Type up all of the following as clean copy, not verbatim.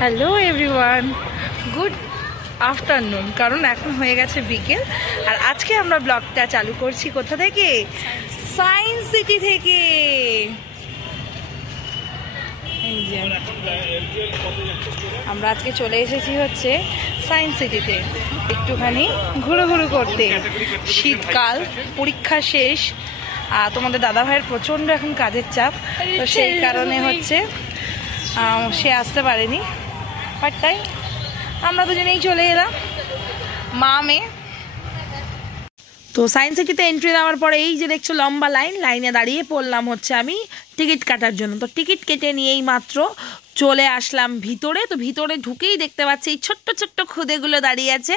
Hello everyone, good afternoon. কারণ এখন হয়ে গেছে বিকেল, আর আজকে আমরা ব্লগটা চালু করছি কোথা থেকে? সায়েন্স সিটি থেকে। এই যে আমরা আজকে চলে এসেছি হচ্ছে সায়েন্স সিটিতে একটুখানি ঘুরু করতে। শীতকাল, পরীক্ষা শেষ, তোমাদের দাদা ভাইয়ের প্রচণ্ড এখন কাজের চাপ, তো সেই কারণে হচ্ছে সে আসতে পারেনি। বাট তাই আমরা দুজনেই চলে এলাম, মা মেয়ে। তো সায়েন্স সিটিতে এন্ট্রি দেওয়ার পরে এই যে দেখছো লম্বা লাইনে দাঁড়িয়ে পড়লাম হচ্ছে আমি টিকিট কাটার জন্য। তো টিকিট কেটে নিয়েই মাত্র চলে আসলাম ভিতরে। তো ভিতরে ঢুকেই দেখতে পাচ্ছি এই ছোট্ট ছোট্ট খুদেগুলো দাঁড়িয়ে আছে,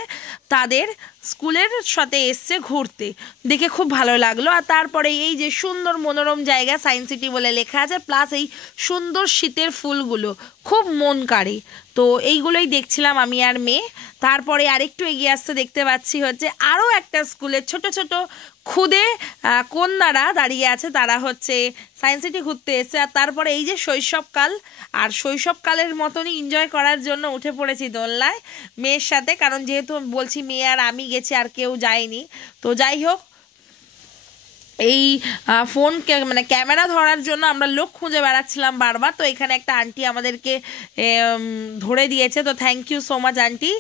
তাদের স্কুলের সাথে এসছে ঘুরতে, দেখে খুব ভালো লাগলো। আর তারপরে এই যে সুন্দর মনোরম জায়গা, সায়েন্স সিটি বলে লেখা আছে, প্লাস এই সুন্দর শীতের ফুলগুলো খুব মন কাড়ে। তো এইগুলোই দেখছিলাম আমি আর মেয়ে। তারপরে আরেকটু এগিয়ে আসতে দেখতে পাচ্ছি হচ্ছে আরও একটা স্কুলের ছোট ছোট খুদে কন্যারা দাঁড়িয়ে আছে, তারা হচ্ছে সায়েন্স সিটি ঘুরতে এসেছে। আর তারপরে এই যে শৈশবকাল, আর শৈশবকালের মতনই এনজয় করার জন্য উঠে পড়েছি দোলনায় মেয়ের সাথে, কারণ যেহেতু বলছি মেয়ে আর আমি গেছি, আর কেউ যায়নি। তো যাই হোক, এই ফোন মানে ক্যামেরা ধরার জন্য আমরা লোক খুঁজে বেড়াচ্ছিলাম বারবার। তো এখানে একটা আন্টি আমাদেরকে ধরে দিয়েছে, তো thank you so much aunty.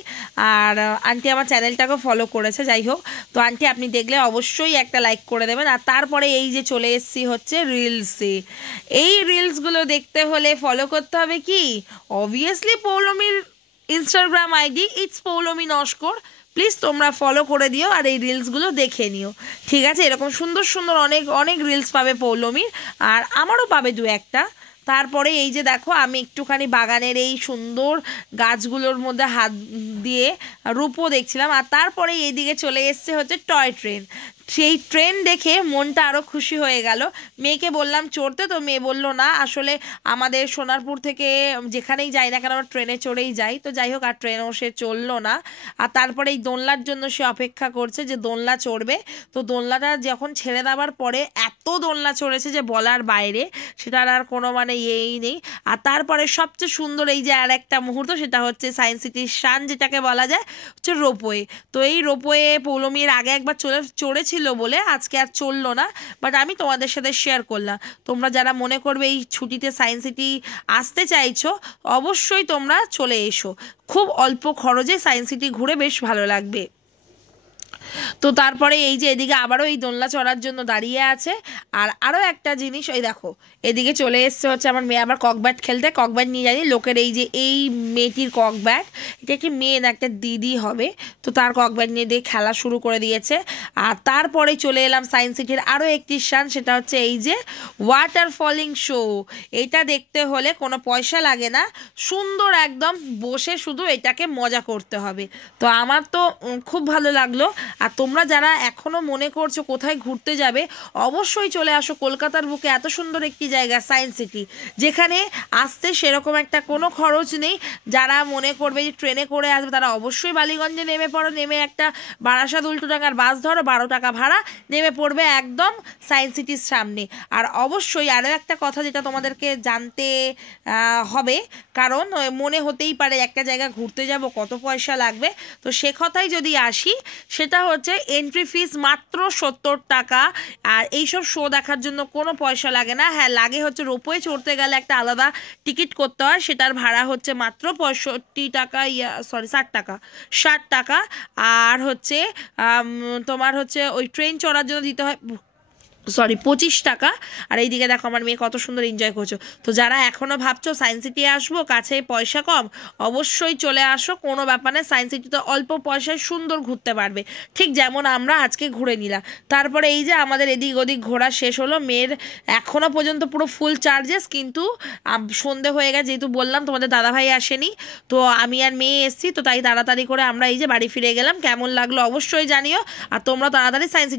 আর আন্টি আমার চ্যানেলটাকেও ফলো করেছে। যাই হোক, তো আন্টি আপনি দেখলে অবশ্যই একটা লাইক করে দেবেন। আর তারপরে এই যে চলে এসেছি হচ্ছে রিলসে। এই রিলসগুলো দেখতে হলে ফলো করতে হবে কি, অবভিয়াসলি পৌলমীর Instagram ID, it's Paulami Naskar. Please তোমরা ফলো করে দিও আর এই রিলসগুলো দেখে নিও, ঠিক আছে? এরকম সুন্দর সুন্দর অনেক অনেক রিলস পাবে পৌলমীর, আর আমারও পাবে দু একটা। তারপরে এই যে দেখো, আমি একটুখানি বাগানের এই সুন্দর গাছগুলোর মধ্যে হাত দিয়ে রূপও দেখছিলাম। আর তারপরে এইদিকে চলে এসছে হচ্ছে টয় ট্রেন। সেই ট্রেন দেখে মনটা আরও খুশি হয়ে গেল। মেয়েকে বললাম চড়তে, তো মেয়ে বললো না, আসলে আমাদের সোনারপুর থেকে যেখানেই যাই না কেন আমরা ট্রেনে চড়েই যাই। তো যাই হোক, আর ট্রেনও সে চললো না। আর তারপরে এই দোলনার জন্য সে অপেক্ষা করছে যে দোলনা চড়বে। তো দোলনাটা যখন ছেড়ে দেওয়ার পরে এত দোলনা চড়েছে যে বলার বাইরে, সেটার আর কোনো মানে ইয়েই নেই। আর তারপরে সবচেয়ে সুন্দর এই যে আর একটা মুহূর্ত, সেটা হচ্ছে সায়েন্স সিটির শান, যেটাকে বলা যায় হচ্ছে রোপওয়ে। তো এই রোপওয়ে পৌলমীর আগে একবার চড়েছিল বলে আজকে আর চললো না, বাট আমি তোমাদের সাথে শেয়ার করলাম। তোমরা যারা মনে করবে এই ছুটিতে সায়েন্স সিটি আসতে চাইছো, অবশ্যই তোমরা চলে এসো। খুব অল্প খরচে সায়েন্স সিটি ঘুরে বেশ ভালো লাগবে। তো তারপরে এই যে এদিকে আবারও এই দোলনা চড়ার জন্য দাঁড়িয়ে আছে। আর আরও একটা জিনিস, ওই দেখো এদিকে চলে এসছে হচ্ছে আমার মেয়ে আবার ককব্যাট খেলতে। ককব্যাট নিয়ে জানি লোকের, এই যে এই মেয়েটির ককব্যাট, এটা কি মেয়ে না একটা দিদি হবে, তো তার ককব্যাট নিয়ে দিয়ে খেলা শুরু করে দিয়েছে। আর তারপরে চলে এলাম সায়েন্স সিটির আরও একটি শান, সেটা হচ্ছে এই যে ওয়াটার ফলিং শো। এইটা দেখতে হলে কোনো পয়সা লাগে না, সুন্দর একদম বসে শুধু এটাকে মজা করতে হবে। তো আমার তো খুব ভালো লাগলো। আর তোমরা যারা এখনও মনে করছো কোথায় ঘুরতে যাবে, অবশ্যই চলে আসো কলকাতার বুকে এত সুন্দর একটি জায়গা সায়েন্স সিটি, যেখানে আসতে সেরকম একটা কোনো খরচ নেই। যারা মনে করবে যে ট্রেনে করে আসবে, তারা অবশ্যই বালিগঞ্জে নেমে পড়ো, নেমে একটা বারাসাত উল্টোডাঙ্গার বাস ধরো, 12 টাকা ভাড়া, নেমে পড়বে একদম সায়েন্স সিটির সামনে। আর অবশ্যই আরও একটা কথা যেটা তোমাদেরকে জানতে হবে, কারণ মনে হতেই পারে একটা জায়গা ঘুরতে যাব কত পয়সা লাগবে, তো সে কথাই যদি আসি, সেটা হচ্ছে এন্ট্রি ফিস মাত্র 70 টাকা। আর এইসব শো দেখার জন্য কোনো পয়সা লাগে না। হ্যাঁ লাগে হচ্ছে রোপওয়ে চড়তে গেলে একটা আলাদা টিকিট করতে হয়, সেটার ভাড়া হচ্ছে মাত্র 65 টাকা, 60 টাকা, 60 টাকা। আর হচ্ছে তোমার হচ্ছে ওই ট্রেন চড়ার জন্য দিতে হয় 25 টাকা। আর এইদিকে দেখো আমার মেয়ে কত সুন্দর এনজয় করছো। তো যারা এখনও ভাবছো সায়েন্স সিটি আসবো, কাছে পয়সা কম, অবশ্যই চলে আসো, কোনো ব্যাপার নেই। সায়েন্স সিটিতে অল্প পয়সায় সুন্দর ঘুরতে পারবে, ঠিক যেমন আমরা আজকে ঘুরে নিলাম। তারপরে এই যে আমাদের এদিক ওদিক ঘোরা শেষ হলো। মেয়ের এখনও পর্যন্ত পুরো ফুল চার্জেস, কিন্তু সন্ধে হয়ে গেছে, যেহেতু বললাম তোমাদের দাদাভাই আসেনি, তো আমি আর মেয়ে এসছি, তো তাই তাড়াতাড়ি করে আমরা এই যে বাড়ি ফিরে গেলাম। কেমন লাগলো অবশ্যই জানিও, আর তোমরা তাড়াতাড়ি সায়েন্স